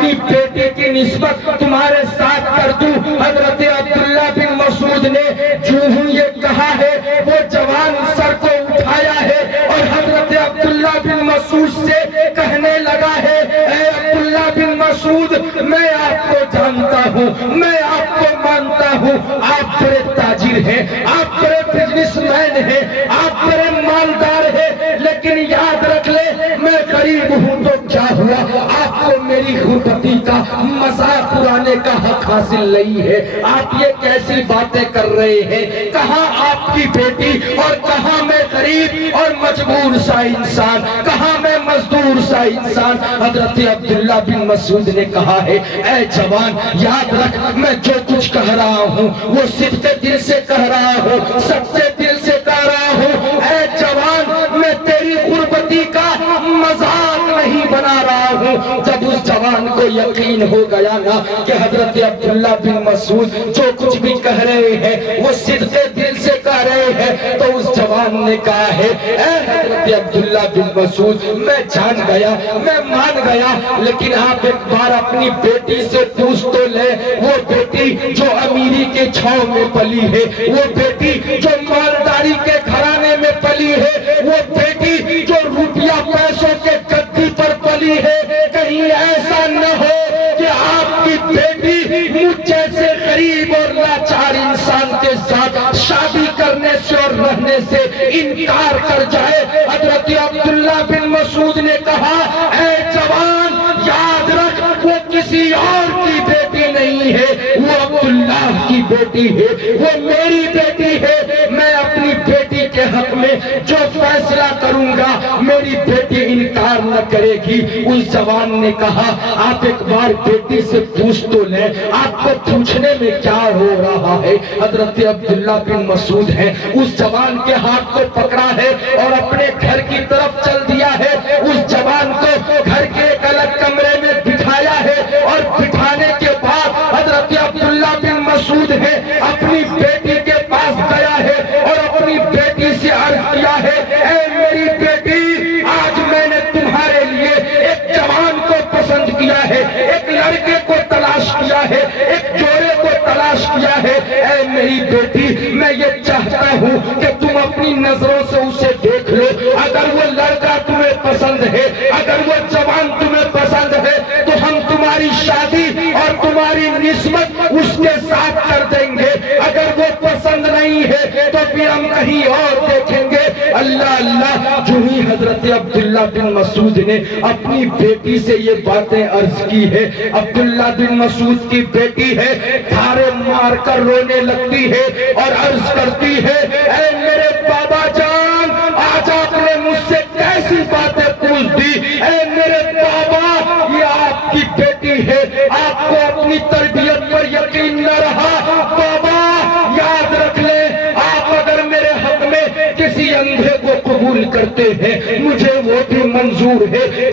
اپنی بیٹی کی نسبت تمہارے ساتھ کر دوں۔ حضرت عبداللہ بن مسعود نے جو یہ کہا ہے وہ جوان سر کو اٹھایا ہے اور حضرت عبداللہ بن مسعود سے کہنے لگا ہے، اے عبداللہ بن مسعود، میں آپ کو جانتا ہوں، میں آپ کو مانتا ہوں، آپ بڑے تاجر ہیں، آپ بڑے بزنس مین ہیں، آپ بڑے مالدار ہیں، لیکن یاد رکھ لیں میں غریب ہوں تو کیا ہوا، آپ کو میری غربتی کا مذاق اڑانے کا حق حاصل نہیں ہے۔ آپ یہ کیسی باتیں کر رہے ہیں؟ کہاں آپ کی بیٹی اور کہاں میں غریب اور مجبور سا انسان، کہاں میں مزدور سا انسان؟ حضرت عبداللہ بن مسعود نے کہا ہے، اے جوان یاد رکھ میں جو کچھ کہہ رہا ہوں وہ صدق دل سے کہہ رہا ہوں، سچے دل سے کہہ رہا ہوں۔ اے جوان میں تیری غربتی کا مذاق نہیں بنا رہا ہوں۔ جب اس جوان کو یقین ہو گیا نا کہ حضرت عبداللہ بن مسعود جو کچھ بھی کہہ رہے ہیں وہ صدق دل سے کہہ رہے ہیں، تو اس جوان نے کہا ہے، اے حضرت عبداللہ بن مسعود میں جان گیا، میں مان گیا، لیکن آپ ایک بار اپنی بیٹی سے پوچھ تو لیں، وہ بیٹی جو امیری کے چھاؤں میں پلی ہے، وہ بیٹی جو مالداری کے گھرانے میں پلی ہے، وہ بیٹی جو روپیہ پیسوں کے گدی پر پلی ہے، کہیں ایسا نہ ہو کہ آپ کی بیٹی مجھ جیسے غریب اور لاچار انسان کے ساتھ شادی کرنے سے اور رہنے سے انکار کر جائے۔ حضرت عبداللہ بن مسعود نے کہا، اے جوان یاد رکھ وہ کسی اور کی بیٹی نہیں ہے، وہ عبداللہ کی بیٹی ہے، وہ میری بیٹی ہے، میں اپنی بیٹی کے حق میں جو فیصلہ کروں گا میری بیٹی انکار نہ کرے گی۔ اس جوان نے کہا، آپ ایک بار بیٹی سے پوچھ تو لیں، آپ کو پوچھنے میں کیا ہو رہا ہے؟ حضرت عبداللہ بن مسعود ہے، اس جوان کے ہاتھ کو پکڑا ہے اور اپنے گھر کی طرف چل دیا ہے۔ اس جوان کو گھر کے ایک الگ کمرے میں بٹھایا ہے اور بٹھانے کے بعد حضرت عبداللہ بن مسعود ہے اپنی بیٹی کے پاس گیا ہے اور اپنی بیٹی سے عرض کیا ہے، اے میری بیٹی آج میں نے تمہارے لیے ایک جوان کو پسند کیا ہے، ایک لڑکے کو تلاش کیا ہے، ایک جوڑے کو تلاش کیا ہے۔ اے میری بیٹی میں یہ چاہتا ہوں کہ تم اپنی نظروں سے اسے دیکھ لو، اگر وہ لڑکا تمہیں پسند ہے، اگر وہ جوان تمہیں پسند ہے تو ہم تمہاری شادی اور تمہاری نسبت اس کے ساتھ کر دیں گے، اگر وہ پسند نہیں ہے تو پھر ہم کہیں اور دیکھیں گے۔ اللہ اللہ، جو ہی حضرت عبداللہ بن مسعود نے اپنی بیٹی سے یہ باتیں عرض کی ہے، عبداللہ بن مسعود کی بیٹی ہے دھارے مار کر رونے لگتی ہے اور عرض کرتی ہے، اے میرے بابا جان آج آپ نے مجھ سے کیسی باتیں پوچھ دی، اے میرے بابا یہ آپ کی بیٹی ہے، آپ کو اپنی تربیت پر یقین نہ رہا، بابا یاد رکھ لیں آپ اگر میرے حق میں کسی اندھے کو قبول کرتے ہیں مجھے وہ بھی منظور ہے،